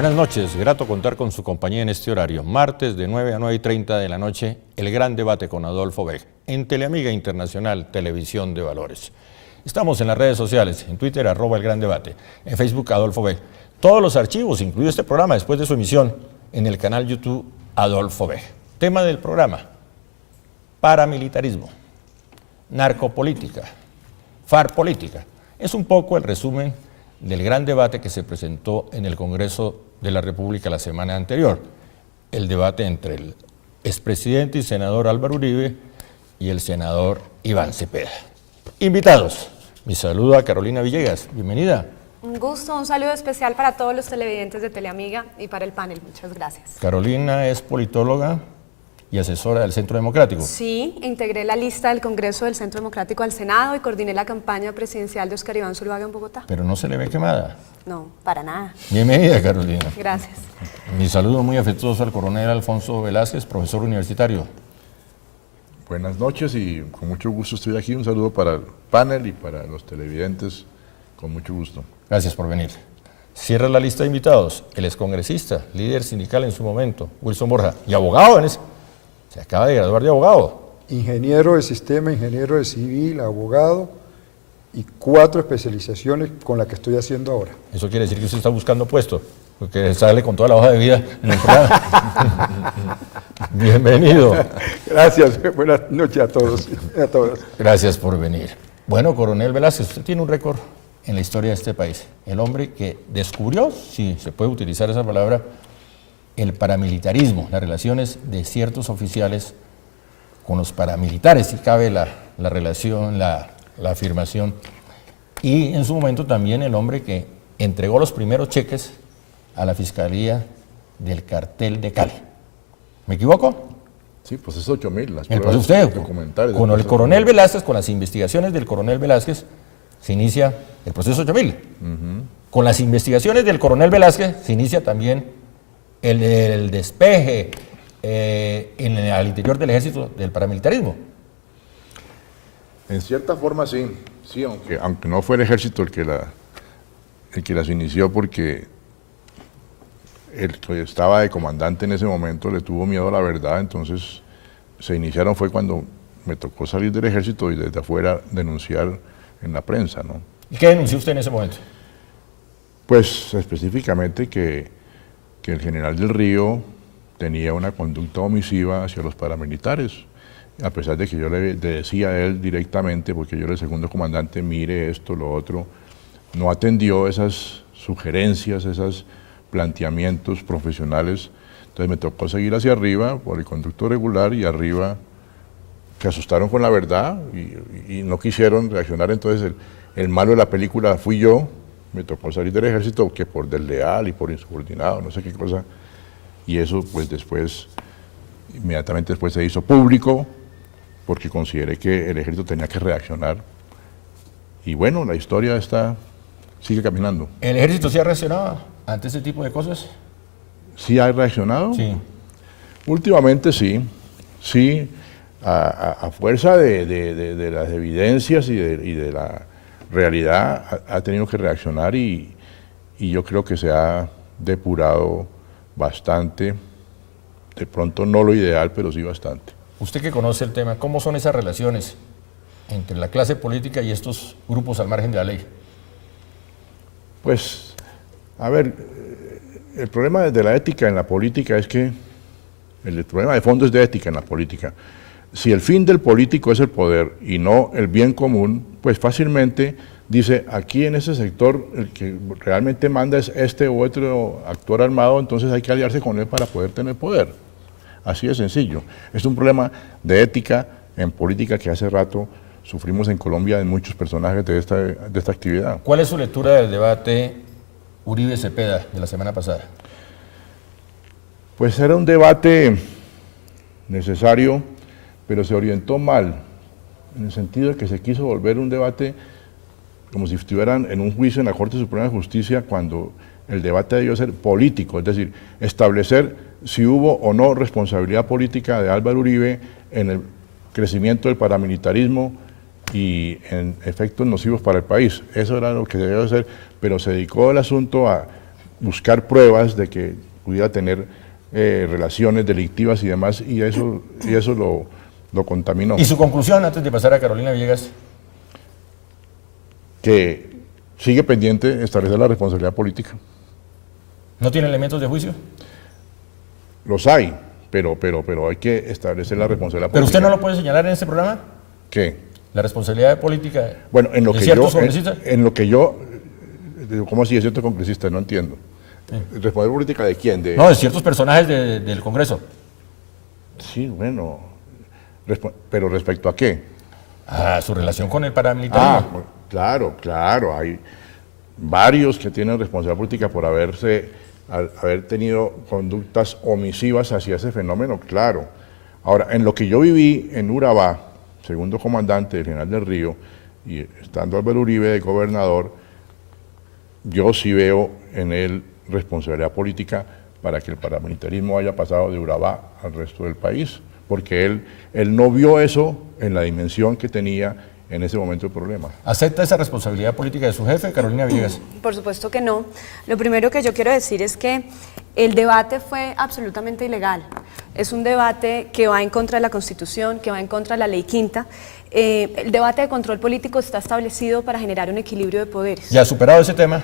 Buenas noches, grato contar con su compañía en este horario. Martes de 9 a 9:30 de la noche, el gran debate con Adolfo Weg, en Teleamiga Internacional, Televisión de Valores. Estamos en las redes sociales, en Twitter, @el gran debate, en Facebook, Adolfo Weg. Todos los archivos, incluido este programa, después de su emisión, en el canal YouTube, Adolfo Weg. Tema del programa: paramilitarismo, narcopolítica, FARC política. Es un poco el resumen del gran debate que se presentó en el Congreso de la República la semana anterior. El debate entre el expresidente y senador Álvaro Uribe y el senador Iván Cepeda. Invitados, mi saludo a Carolina Villegas, bienvenida. Un gusto, un saludo especial para todos los televidentes de Teleamiga y para el panel, muchas gracias. Carolina es politóloga y asesora del Centro Democrático. Sí, integré la lista del Congreso del Centro Democrático al Senado y coordiné la campaña presidencial de Óscar Iván Zuluaga en Bogotá. Pero no se le ve quemada. No, para nada. Bienvenida, Carolina. Gracias. Mi saludo muy afectuoso al coronel Alfonso Velázquez, profesor universitario. Buenas noches y con mucho gusto estoy aquí. Un saludo para el panel y para los televidentes, con mucho gusto. Gracias por venir. Cierra la lista de invitados el excongresista, líder sindical en su momento, Wilson Borja, y abogado en ese. Se acaba de graduar de abogado. Ingeniero de sistema, ingeniero de civil, abogado y 4 especializaciones con las que estoy haciendo ahora. Eso quiere decir que usted está buscando puesto, porque sale con toda la hoja de vida en el programa. Bienvenido. Gracias, buenas noches a todos y a todas. Gracias por venir. Bueno, coronel Velázquez, usted tiene un récord en la historia de este país. El hombre que descubrió, si se puede utilizar esa palabra, el paramilitarismo, las relaciones de ciertos oficiales con los paramilitares, si cabe la relación, la afirmación, y en su momento también el hombre que entregó los primeros cheques a la Fiscalía del Cartel de Cali. ¿Me equivoco? Sí, pues es 8.000 las Pues pruebas usted, documentales. con el coronel Velázquez, con las investigaciones del coronel Velázquez, se inicia el proceso 8000. Con las investigaciones del coronel Velázquez se inicia también el despeje al interior del ejército del paramilitarismo. En cierta forma sí, aunque no fue el ejército el que las inició, porque el que estaba de comandante en ese momento le tuvo miedo a la verdad, entonces se iniciaron fue cuando me tocó salir del ejército y desde afuera denunciar en la prensa, ¿no? ¿Y qué denunció usted en ese momento? Pues específicamente que el general del Río tenía una conducta omisiva hacia los paramilitares, a pesar de que yo le decía a él directamente, porque yo era el segundo comandante, mire esto, lo otro, no atendió esas sugerencias, esos planteamientos profesionales. Entonces me tocó seguir hacia arriba por el conducto regular y arriba se asustaron con la verdad y no quisieron reaccionar. Entonces el malo de la película fui yo. Me tocó salir del ejército que por desleal y por insubordinado, no sé qué cosa. Y eso pues después, inmediatamente después se hizo público porque consideré que el ejército tenía que reaccionar. Y bueno, la historia sigue caminando. ¿El ejército sí ha reaccionado ante ese tipo de cosas? ¿Sí ha reaccionado? Sí. Últimamente sí. Sí, a fuerza de las evidencias y de la realidad ha tenido que reaccionar y yo creo que se ha depurado bastante, de pronto no lo ideal, pero sí bastante. Usted que conoce el tema, ¿cómo son esas relaciones entre la clase política y estos grupos al margen de la ley? Pues, a ver, el problema de la ética en la política es que, el problema de fondo es de ética en la política. Si el fin del político es el poder y no el bien común, pues fácilmente dice, aquí en ese sector el que realmente manda es este u otro actor armado, entonces hay que aliarse con él para poder tener poder. Así de sencillo. Es un problema de ética en política que hace rato sufrimos en Colombia en muchos personajes de esta actividad. ¿Cuál es su lectura del debate Uribe-Cepeda de la semana pasada? Pues era un debate necesario, pero se orientó mal, en el sentido de que se quiso volver un debate como si estuvieran en un juicio en la Corte Suprema de Justicia, cuando el debate debió ser político, es decir, establecer si hubo o no responsabilidad política de Álvaro Uribe en el crecimiento del paramilitarismo y en efectos nocivos para el país. Eso era lo que debió hacer, pero se dedicó el asunto a buscar pruebas de que pudiera tener relaciones delictivas y demás, y eso lo contaminó. ¿Y su conclusión, antes de pasar a Carolina Villegas? Que sigue pendiente establecer la responsabilidad política. ¿No tiene elementos de juicio? Los hay, pero hay que establecer la responsabilidad ¿Pero política. usted no lo puede señalar en este programa? ¿Qué? La responsabilidad política Bueno, en lo de que ciertos yo, congresistas. en lo que yo, ¿cómo así es cierto congresista? No entiendo. ¿Responsabilidad política de quién? No, de ciertos personajes del Congreso. Sí, bueno, pero ¿respecto a qué? A su relación con el paramilitarismo. Claro, hay varios que tienen responsabilidad política por haber tenido conductas omisivas hacia ese fenómeno, claro. Ahora, en lo que yo viví en Urabá, segundo comandante del General del Río, y estando Álvaro Uribe de gobernador, yo sí veo en él responsabilidad política para que el paramilitarismo haya pasado de Urabá al resto del país, porque él no vio eso en la dimensión que tenía en ese momento el problema. ¿Acepta esa responsabilidad política de su jefe, Carolina Villegas? Por supuesto que no. Lo primero que yo quiero decir es que el debate fue absolutamente ilegal. Es un debate que va en contra de la Constitución, que va en contra de la Ley Quinta. El debate de control político está establecido para generar un equilibrio de poderes. ¿Ya ha superado ese tema?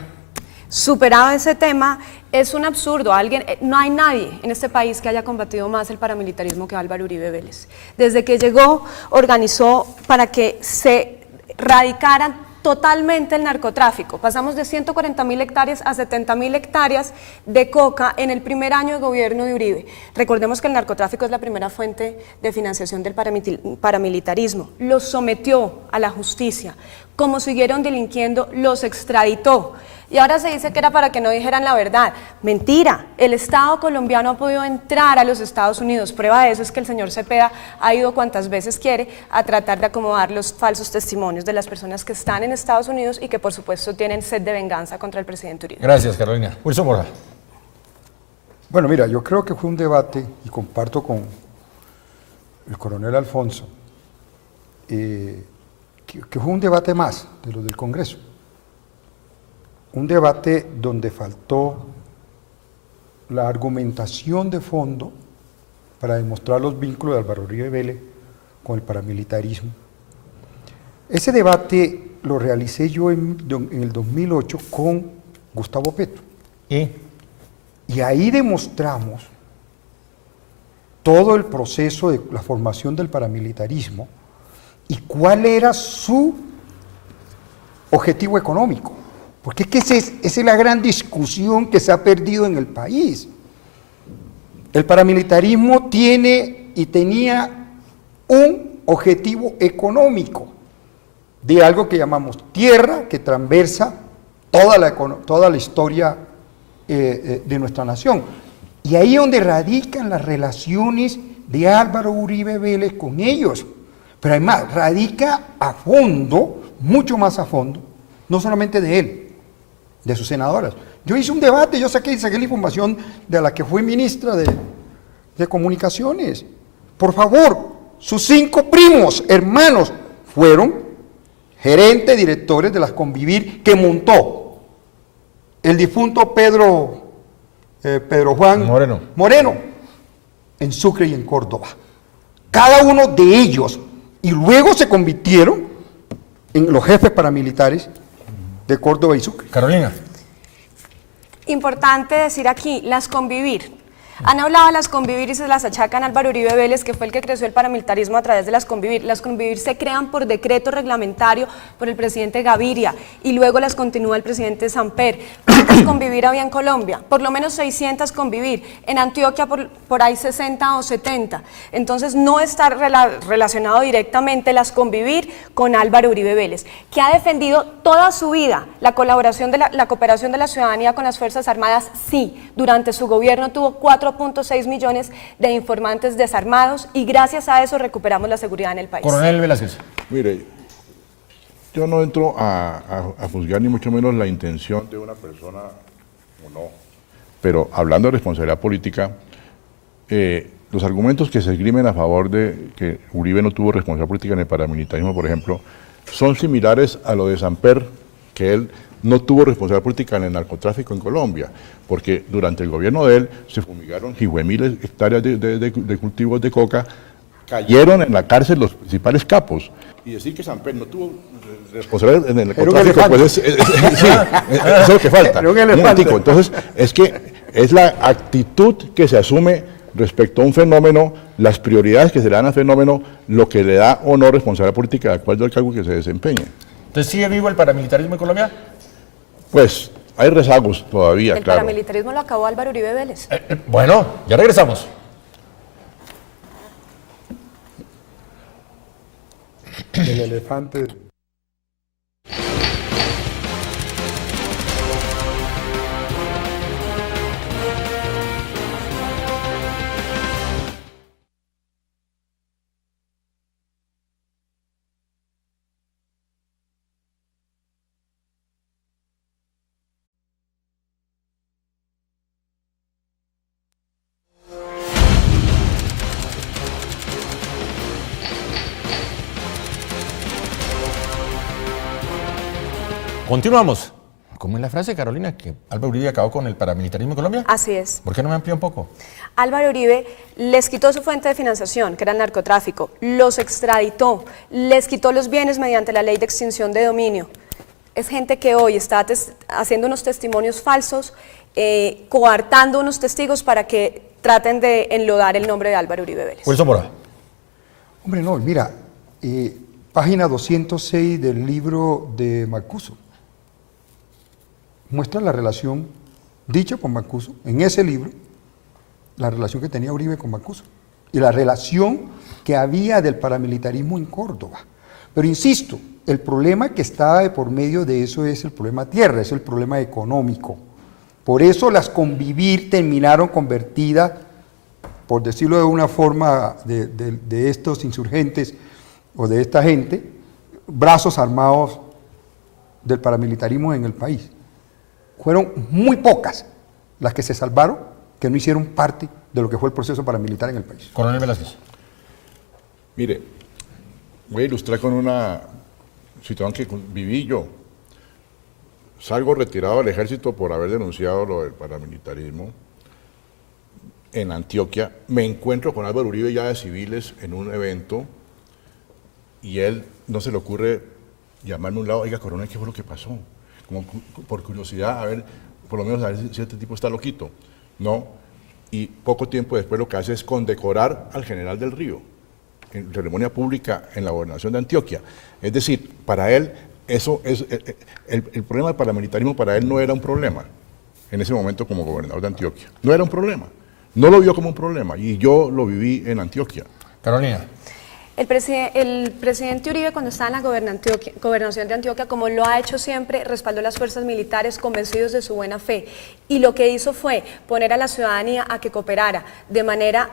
Superado ese tema, es un absurdo. No hay nadie en este país que haya combatido más el paramilitarismo que Álvaro Uribe Vélez. Desde que llegó, organizó para que se radicaran totalmente el narcotráfico. Pasamos de 140.000 hectáreas a 70.000 hectáreas de coca en el primer año de gobierno de Uribe. Recordemos que el narcotráfico es la primera fuente de financiación del paramilitarismo. Los sometió a la justicia. Como siguieron delinquiendo, los extraditó. Y ahora se dice que era para que no dijeran la verdad. Mentira, el Estado colombiano ha podido entrar a los Estados Unidos. Prueba de eso es que el señor Cepeda ha ido cuantas veces quiere a tratar de acomodar los falsos testimonios de las personas que están en Estados Unidos y que por supuesto tienen sed de venganza contra el presidente Uribe. Gracias, Carolina. Wilson Borja. Bueno, mira, yo creo que fue un debate, y comparto con el coronel Alfonso, que fue un debate más de los del Congreso. Un debate donde faltó la argumentación de fondo para demostrar los vínculos de Álvaro Uribe Vélez con el paramilitarismo. Ese debate lo realicé yo en el 2008 con Gustavo Petro. Y ahí demostramos todo el proceso de la formación del paramilitarismo y cuál era su objetivo económico. Porque es que esa es la gran discusión que se ha perdido en el país. El paramilitarismo tiene y tenía un objetivo económico de algo que llamamos tierra, que transversa toda la historia de nuestra nación. Y ahí es donde radican las relaciones de Álvaro Uribe Vélez con ellos. Pero además radica a fondo, mucho más a fondo, no solamente de él, de sus senadoras. Yo hice un debate, yo saqué la información de la que fui ministra de Comunicaciones. Por favor, sus 5 primos, hermanos, fueron gerentes, directores de las Convivir que montó el difunto Pedro Juan Moreno en Sucre y en Córdoba. Cada uno de ellos, y luego se convirtieron en los jefes paramilitares de Córdoba y Sucre. Carolina. Importante decir aquí, las Convivir. Han hablado de las Convivir y se las achacan a Álvaro Uribe Vélez, que fue el que creció el paramilitarismo a través de las Convivir. Las Convivir se crean por decreto reglamentario por el presidente Gaviria y luego las continúa el presidente Samper. ¿Cuántas Convivir había en Colombia? Por lo menos 600 Convivir. En Antioquia por ahí 60 o 70. Entonces no está relacionado directamente las Convivir con Álvaro Uribe Vélez, que ha defendido toda su vida la colaboración de la cooperación de la ciudadanía con las Fuerzas Armadas. Sí, durante su gobierno tuvo 4.6 millones de informantes desarmados y gracias a eso recuperamos la seguridad en el país. Coronel Velázquez. Mire, yo no entro a juzgar ni mucho menos la intención de una persona o no, pero hablando de responsabilidad política, los argumentos que se esgrimen a favor de que Uribe no tuvo responsabilidad política en el paramilitarismo, por ejemplo, son similares a lo de Samper, que él no tuvo responsabilidad política en el narcotráfico en Colombia, porque durante el gobierno de él se fumigaron miles hectáreas de cultivos de coca, cayeron en la cárcel los principales capos. Y decir que Samper no tuvo responsabilidad en el narcotráfico, pues sí, eso es lo que falta. Era un elefante. Entonces, es que es la actitud que se asume respecto a un fenómeno, las prioridades que se le dan al fenómeno, lo que le da o no responsabilidad política de acuerdo al cargo que se desempeñe. Entonces, ¿sigue vivo el paramilitarismo en Colombia? Pues hay rezagos todavía, El claro. paramilitarismo lo acabó Álvaro Uribe Vélez. Bueno, ya regresamos. El elefante. Continuamos. ¿Cómo es la frase, Carolina? ¿Que Álvaro Uribe acabó con el paramilitarismo en Colombia? Así es. ¿Por qué no me amplía un poco? Álvaro Uribe les quitó su fuente de financiación, que era el narcotráfico, los extraditó, les quitó los bienes mediante la ley de extinción de dominio. Es gente que hoy está haciendo unos testimonios falsos, coartando unos testigos para que traten de enlodar el nombre de Álvaro Uribe Vélez. Wilson Mora. Hombre, no, mira, página 206 del libro de Mancuso. Muestra la relación dicha con Mancuso, en ese libro, la relación que tenía Uribe con Mancuso y la relación que había del paramilitarismo en Córdoba. Pero insisto, el problema que está de por medio de eso es el problema tierra, es el problema económico. Por eso las convivir terminaron convertidas, por decirlo de una forma, de estos insurgentes o de esta gente, brazos armados del paramilitarismo en el país. Fueron muy pocas las que se salvaron, que no hicieron parte de lo que fue el proceso paramilitar en el país. Coronel Velázquez. Mire, voy a ilustrar con una situación que viví yo. Salgo retirado del ejército por haber denunciado lo del paramilitarismo en Antioquia. Me encuentro con Álvaro Uribe ya de civiles en un evento y él no se le ocurre llamarme a un lado, oiga, coronel, ¿qué fue lo que pasó? Como por curiosidad, a ver, por lo menos a ver si este tipo está loquito. No, y poco tiempo después lo que hace es condecorar al general del Río en ceremonia pública en la gobernación de Antioquia. Es decir, para él, eso es el problema del paramilitarismo para él no era un problema en ese momento como gobernador de Antioquia. No era un problema, no lo vio como un problema y yo lo viví en Antioquia. Carolina. El presidente Uribe, cuando estaba en la gobernación de Antioquia, como lo ha hecho siempre, respaldó las fuerzas militares convencidos de su buena fe. Y lo que hizo fue poner a la ciudadanía a que cooperara de manera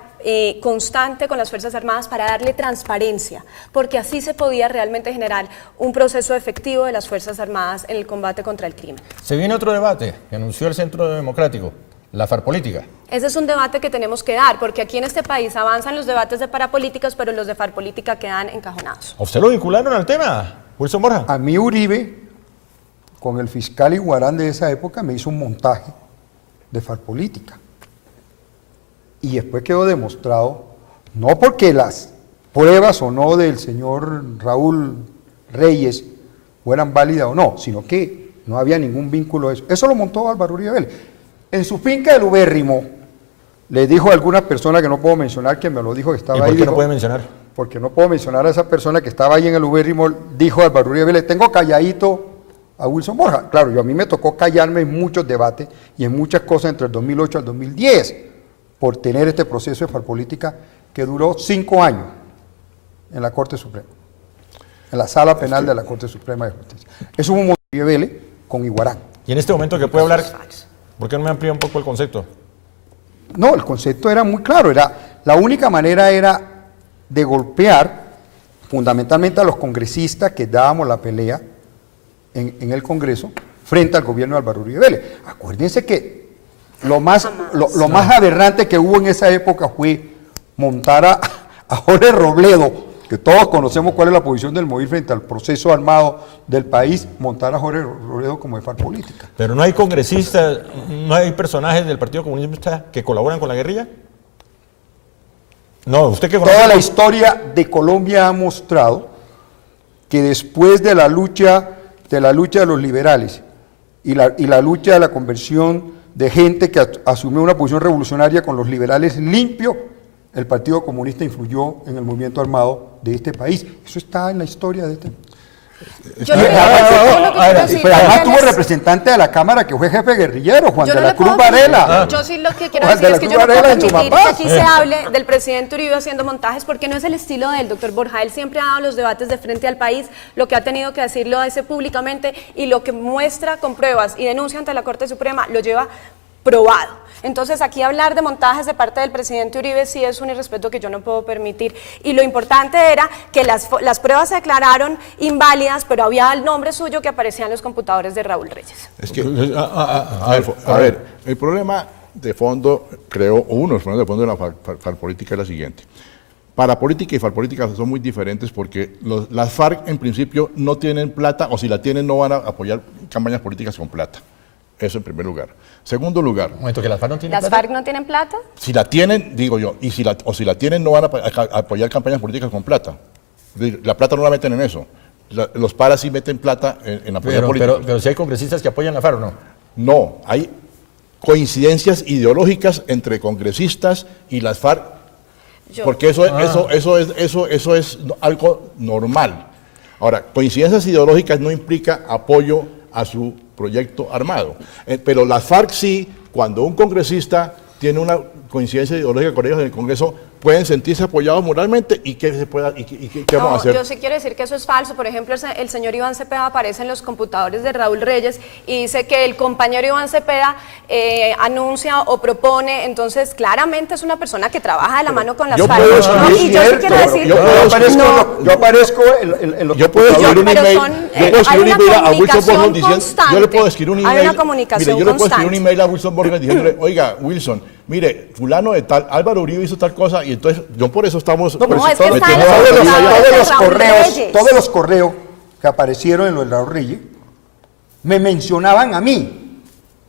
constante con las Fuerzas Armadas para darle transparencia, porque así se podía realmente generar un proceso efectivo de las Fuerzas Armadas en el combate contra el crimen. Se viene otro debate que anunció el Centro Democrático, la farpolítica. Ese es un debate que tenemos que dar, porque aquí en este país avanzan los debates de parapolíticas, pero los de farpolítica quedan encajonados. ¿A usted lo vincularon al tema, Wilson Borja? A mí Uribe, con el fiscal Iguarán de esa época, me hizo un montaje de farpolítica. Y después quedó demostrado, no porque las pruebas o no del señor Raúl Reyes fueran válidas o no, sino que no había ningún vínculo a eso. Eso lo montó Álvaro Uribe Vélez. En su finca del Ubérrimo, le dijo a alguna persona que no puedo mencionar, que me lo dijo que estaba ahí. ¿Y por qué dijo, no puede mencionar? Porque no puedo mencionar a esa persona que estaba ahí en el Ubérrimo, dijo Álvaro Uribe Vélez, tengo calladito a Wilson Borja. Claro, a mí me tocó callarme en muchos debates y en muchas cosas entre el 2008 al 2010, por tener este proceso de farpolítica que duró 5 años en la Corte Suprema, en la Sala Penal de la Corte Suprema de Justicia. Eso hubo un Uribe Vélez con Iguarán. Y en este momento que puede hablar, ¿por qué no me amplía un poco el concepto? No, el concepto era muy claro, la única manera era de golpear fundamentalmente a los congresistas que dábamos la pelea en el Congreso frente al gobierno de Álvaro Uribe Vélez. Acuérdense que lo más aberrante que hubo en esa época fue montar a Jorge Robledo, que todos conocemos cuál es la posición del MOVIR frente al proceso armado del país, montar a Jorge Robledo como de FARC política. Pero no hay congresistas, no hay personajes del Partido Comunista que colaboran con la guerrilla. No, usted que conoce. Toda la historia de Colombia ha mostrado que después de la lucha de los liberales y la lucha de la conversión de gente que asumió una posición revolucionaria con los liberales limpio, el Partido Comunista influyó en el movimiento armado de este país. Eso está en la historia de este país. Yo no le puedo decir lo que quiero decir, Pero además porque tuvo les- representante de la Cámara que fue jefe guerrillero, Juan Yo de no la le Cruz puedo Varela. permitir- Yo sí lo que quiero Juan de decir la es que Cruz yo no puedo Varela en su permitir que papá. aquí se hable del presidente Uribe haciendo montajes porque no es el estilo del doctor Borja. Él siempre ha dado los debates de frente al país, lo que ha tenido que decir lo hace públicamente y lo que muestra con pruebas y denuncia ante la Corte Suprema lo lleva probado. Entonces aquí hablar de montajes de parte del presidente Uribe sí es un irrespeto que yo no puedo permitir. Y lo importante era que las pruebas se declararon inválidas, pero había el nombre suyo que aparecía en los computadores de Raúl Reyes. Es que, a ver, el problema de fondo, creo, uno de los problemas de fondo de la FARC política es la siguiente. Parapolítica y farpolítica son muy diferentes porque las FARC en principio no tienen plata, o si la tienen no van a apoyar campañas políticas con plata. Eso en primer lugar. Segundo lugar, Un momento, que las FARC no tienen ¿Las plata. FARC no tienen plata? si la tienen, digo yo, y si la tienen no van a apoyar campañas políticas con plata. La plata no la meten en eso. Los paras sí meten plata en apoyar políticos. Pero si hay congresistas que apoyan la FARC o no. No, hay coincidencias ideológicas entre congresistas y las FARC, porque eso es algo normal. Ahora, coincidencias ideológicas no implica apoyo a su proyecto armado. Pero las FARC sí, cuando un congresista tiene una coincidencia ideológica con ellos en el Congreso, pueden sentirse apoyados moralmente y qué vamos a hacer. Yo sí quiero decir que eso es falso. Por ejemplo, el señor Iván Cepeda aparece en los computadores de Raúl Reyes y dice que el compañero Iván Cepeda anuncia o propone, entonces claramente es una persona que trabaja de la mano con las Yo FARC. puedo ¿no? escribir, Y yo sí quiero decir, Yo aparezco en los Yo puedo escribir un pero email, son, yo puedo escribir hay un una email a Wilson comunicación Borges diciendo, yo le puedo escribir un constante. email, Hay una comunicación mire, yo le puedo escribir un constante. email a Wilson Borges diciéndole, oiga, Wilson, mire, fulano de tal, Álvaro Uribe hizo tal cosa, y entonces, yo por eso estamos... No, es que está en metiendo los a- computadores. todos los correos que aparecieron en los de Raúl Reyes me mencionaban a mí.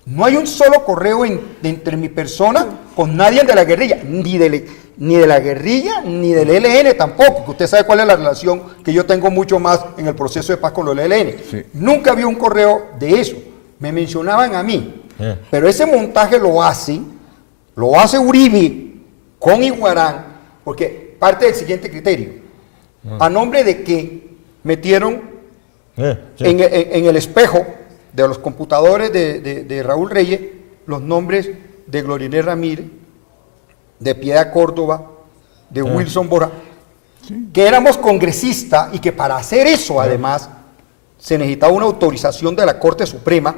No hay un solo correo entre mi persona con nadie de la guerrilla, ni de la guerrilla, ni del ELN tampoco, que usted sabe cuál es la relación que yo tengo mucho más en el proceso de paz con los ELN. Sí. Nunca había un correo de eso. Me mencionaban a mí. Pero ese montaje lo hace Uribe con Iguarán, porque parte del siguiente criterio. ¿A nombre de qué metieron Sí. en el espejo de los computadores de Raúl Reyes los nombres de Gloriné Ramírez, de Piedad Córdoba, de Wilson Borja, que éramos congresistas y que para hacer eso además se necesitaba una autorización de la Corte Suprema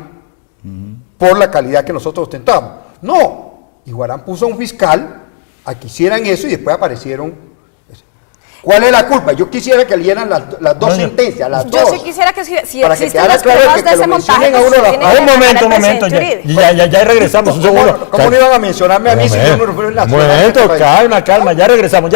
por la calidad que nosotros ostentábamos. No, Iguarán puso a un fiscal a que hicieran eso y después aparecieron. ¿Cuál es la culpa? Yo quisiera que leyeran las dos sentencias, las Yo dos. sí quisiera que si Para que existen quedara las claro pruebas que de lo ese montaje, mencionen a uno pues la- tienen a que Un llamar al momento, presidente ya, Uribe. ya regresamos, un segundo. ¿Cómo no iban a mencionarme a mí si yo no refiero en la Un momento, calma, ya regresamos.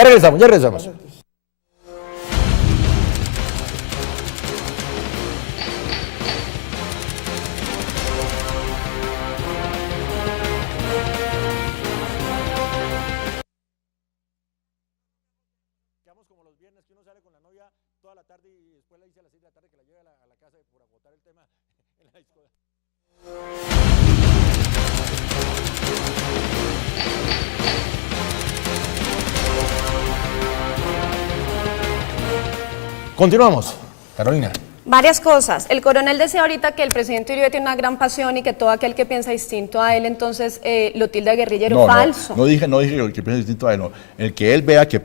Continuamos, Carolina. Varias cosas. El coronel decía ahorita que el presidente Uribe tiene una gran pasión y que todo aquel que piensa distinto a él, entonces lo tilda de guerrillero. Falso. No dije que piensa distinto a él, no. El que él vea que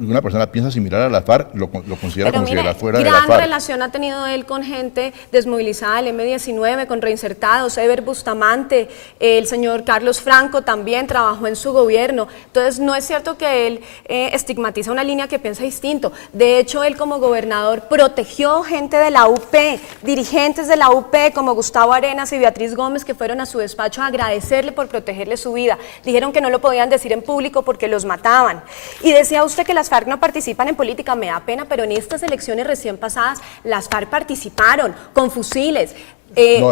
una persona piensa similar a la FARC, lo considera Pero como si mire, era fuera de la gran FARC. relación ha tenido él con gente desmovilizada del M-19, con reinsertados, Eber Bustamante, el señor Carlos Franco también trabajó en su gobierno. Entonces no es cierto que él estigmatiza una línea que piensa distinto. De hecho, él como gobernador protegió gente de la la UP, dirigentes de la UP como Gustavo Arenas y Beatriz Gómez, que fueron a su despacho a agradecerle por protegerle su vida. Dijeron que no lo podían decir en público porque los mataban. Y decía usted que las FARC no participan en política, me da pena, pero en estas elecciones recién pasadas, las FARC participaron con fusiles,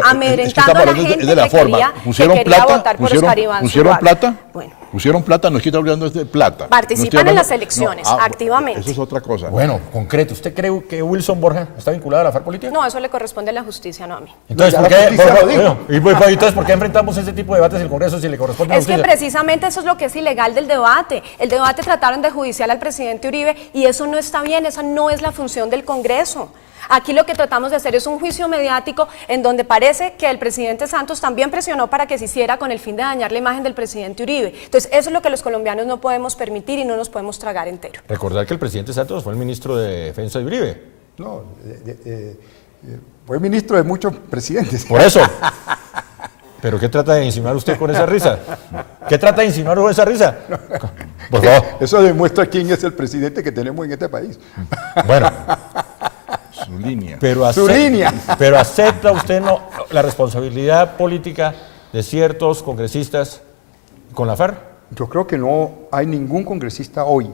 amedrentando a la gente de la que quería votar por Oscar Iván ¿Pusieron Zuluaga. plata? Bueno. ¿Pusieron plata? No es que estoy hablando de plata. Participan en las elecciones, activamente. Eso es otra cosa. Bueno, concreto, ¿usted cree que Wilson Borja está vinculado a la FARC política? No, eso le corresponde a la justicia, no a mí. Entonces, Ya ¿por la qué, justicia lo dijo. entonces, ¿por qué enfrentamos ese tipo de debates en el Congreso si le corresponde a la Es que justicia? precisamente eso es lo que es ilegal del debate. El debate trataron de judicial al presidente Uribe y eso no está bien, esa no es la función del Congreso. Aquí lo que tratamos de hacer es un juicio mediático en donde parece que el presidente Santos también presionó para que se hiciera con el fin de dañar la imagen del presidente Uribe. Entonces, eso es lo que los colombianos no podemos permitir y no nos podemos tragar entero. Recordar que el presidente Santos fue el ministro de Defensa de Uribe. No, fue ministro de muchos presidentes. Por eso. ¿Pero qué trata de insinuar usted con esa risa? ¿Qué trata de insinuar con esa risa? Por favor. Eso demuestra quién es el presidente que tenemos en este país. Bueno, Su línea. pero acepta usted la responsabilidad política de ciertos congresistas con la FARC. Yo creo que no hay ningún congresista hoy,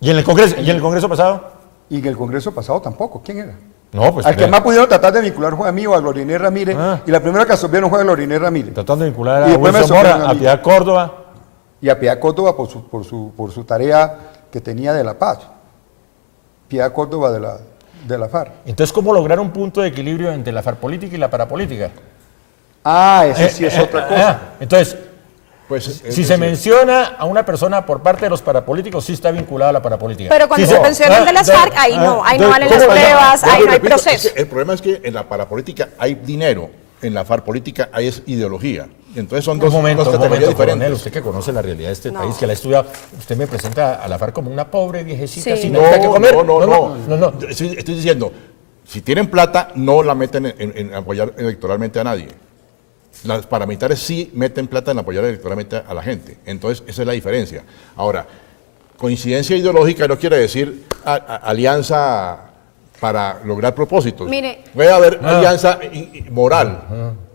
¿Y en el Congreso pasado? y en el Congreso pasado tampoco. ¿Quién era? No, pues Al que más pudieron tratar de vincular fue a mí o a Glorinés Ramírez, y la primera que absorbieron fue a Glorinés Ramírez. tratando de vincular Y a después me Wilson sorprendió Borja, a a mí. Piedad Córdoba. Y a Piedad Córdoba por su tarea que tenía de la paz. Piedad Córdoba de la FARC. Entonces, ¿cómo lograr un punto de equilibrio entre la FARC política y la parapolítica? Eso sí es otra cosa. Entonces, Pues, si se menciona a una persona por parte de los parapolíticos, sí está vinculada a la parapolítica. Pero cuando Sí, se pensionan de las FARC, ahí no valen las pruebas, ahí no hay repito, proceso. es que el problema es que en la parapolítica hay dinero, en la FARC política hay ideología. Y entonces son dos un categorías momento, diferentes. coronel, usted que conoce la realidad de este No. país, que la ha estudiado, usted me presenta a la FARC como una pobre viejecita Sí. sin No, nada que comer. no. Estoy diciendo, si tienen plata, no la meten en apoyar electoralmente a nadie. Las paramilitares sí meten plata en apoyar electoralmente a la gente. Entonces, esa es la diferencia. Ahora, coincidencia ideológica no quiere decir alianza para lograr propósitos. Mire. Puede haber alianza moral.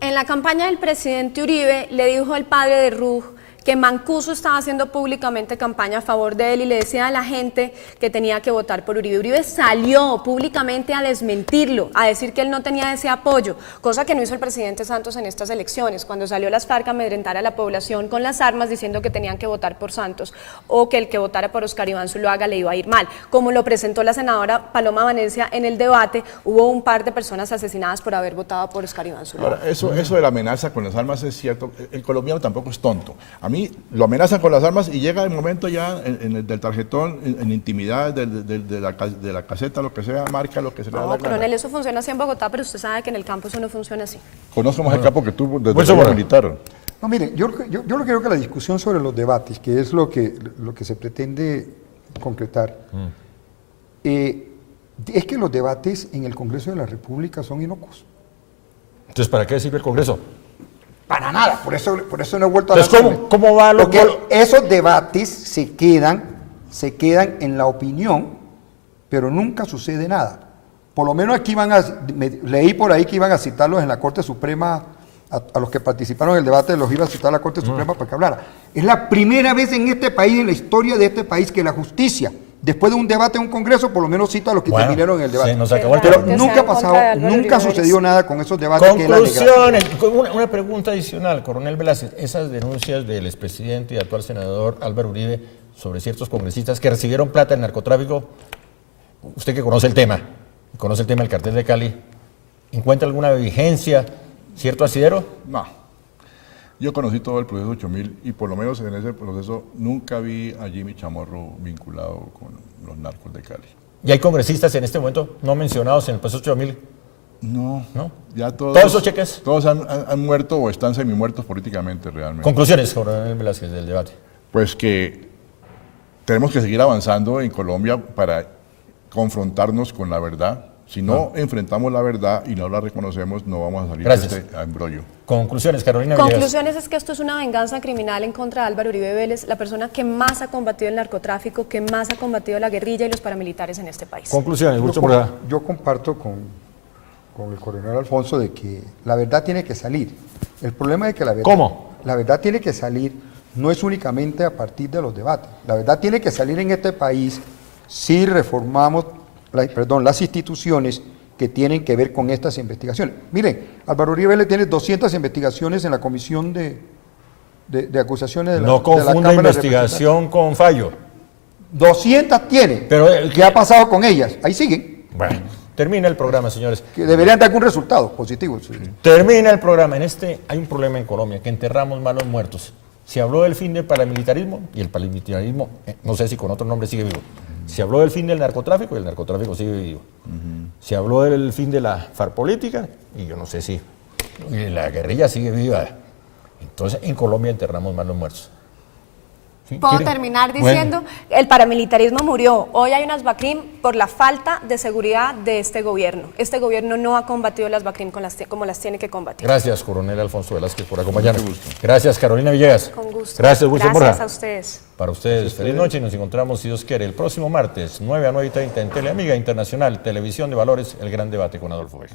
En la campaña del presidente Uribe le dijo el padre de Ruj que Mancuso estaba haciendo públicamente campaña a favor de él y le decía a la gente que tenía que votar por Uribe. Uribe salió públicamente a desmentirlo, a decir que él no tenía ese apoyo, cosa que no hizo el presidente Santos en estas elecciones, cuando salió las FARC a amedrentar a la población con las armas diciendo que tenían que votar por Santos o que el que votara por Oscar Iván Zuluaga le iba a ir mal. Como lo presentó la senadora Paloma Valencia en el debate, hubo un par de personas asesinadas por haber votado por Oscar Iván Zuluaga. Ahora, eso de la amenaza con las armas es cierto. El colombiano tampoco es tonto. A mí lo amenazan con las armas y llega el momento ya en el del tarjetón, en intimidad de la caseta, lo que sea, marca lo que se le da No, la gana. coronel, eso funciona así en Bogotá, pero usted sabe que en el campo eso no funciona así. Conozco más el campo que tú desde Wilson el Borja. militar. No, miren, yo lo creo que la discusión sobre los debates, que es lo que se pretende concretar, es que los debates en el Congreso de la República son inocuos. Entonces, ¿para qué sirve el Congreso? Para nada, por eso no he vuelto a Entonces, lanzarme. ¿cómo va lo Porque esos debates se quedan en la opinión, pero nunca sucede nada. Por lo menos aquí leí por ahí que iban a citarlos en la Corte Suprema, a los que participaron en el debate los iba a citar la Corte Suprema para que hablara. Es la primera vez en este país, en la historia de este país, que la justicia, después de un debate en un Congreso, por lo menos cita a los que terminaron en el debate. Se nos acabó el Pero tiempo. que Nunca sea ha en contra pasado, de Álvaro nunca ha Uribe sucedido Vélez. nada con esos debates que es la negación. Conclusiones. Una pregunta adicional, coronel Velázquez. Esas denuncias del expresidente y actual senador Álvaro Uribe sobre ciertos congresistas que recibieron plata en narcotráfico, usted que conoce el tema del cartel de Cali, ¿encuentra alguna vigencia, cierto asidero? No. Yo conocí todo el proceso 8000 y por lo menos en ese proceso nunca vi a Jimmy Chamorro vinculado con los narcos de Cali. ¿Y hay congresistas en este momento no mencionados en el proceso 8000? No, ¿No? ya ¿Todos esos cheques? Todos han muerto o están semi-muertos políticamente realmente. Conclusiones, coronel Velázquez, del debate. Pues que tenemos que seguir avanzando en Colombia para confrontarnos con la verdad, Si no enfrentamos la verdad y no la reconocemos, no vamos a salir Gracias. de este embrollo. Conclusiones, Carolina Villegas. Conclusiones es que esto es una venganza criminal en contra de Álvaro Uribe Vélez, la persona que más ha combatido el narcotráfico, que más ha combatido la guerrilla y los paramilitares en este país. Conclusiones, Wilson Borja. Yo comparto con el coronel Alfonso de que la verdad tiene que salir. El problema es que la verdad, ¿Cómo? La verdad tiene que salir no es únicamente a partir de los debates. La verdad tiene que salir en este país si reformamos las instituciones que tienen que ver con estas investigaciones. Miren, Álvaro Uribe Vélez tiene 200 investigaciones en la comisión de acusaciones de la, No de la confunda Cámara de investigación con fallo. 200 tiene. Pero, ¿qué ha pasado con ellas? Ahí siguen. Bueno, termina el programa, señores. Que deberían dar algún resultado positivo. Sí. Termina el programa. Hay un problema en Colombia, que enterramos malos muertos. Se habló del fin del paramilitarismo, y el paramilitarismo, no sé si con otro nombre sigue vivo. Se habló del fin del narcotráfico, y el narcotráfico sigue vivo. Se habló del fin de la farpolítica, y yo no sé si la guerrilla sigue viva. Entonces, en Colombia enterramos malos muertos. ¿Sí? Puedo ¿Quiere? terminar Bueno. diciendo, el paramilitarismo murió. Hoy hay unas BACRIM por la falta de seguridad de este gobierno. Este gobierno no ha combatido las BACRIM como las tiene que combatir. Gracias, coronel Alfonso Velázquez, por acompañarnos. Gracias, Carolina Villegas. Con gusto. Gracias, Wilson Gracias Borja. a ustedes. Para ustedes, feliz noche y nos encontramos, si Dios quiere, el próximo martes, 9 a 9:30 en Teleamiga Internacional, Televisión de Valores, el gran debate con Adolfo Vega.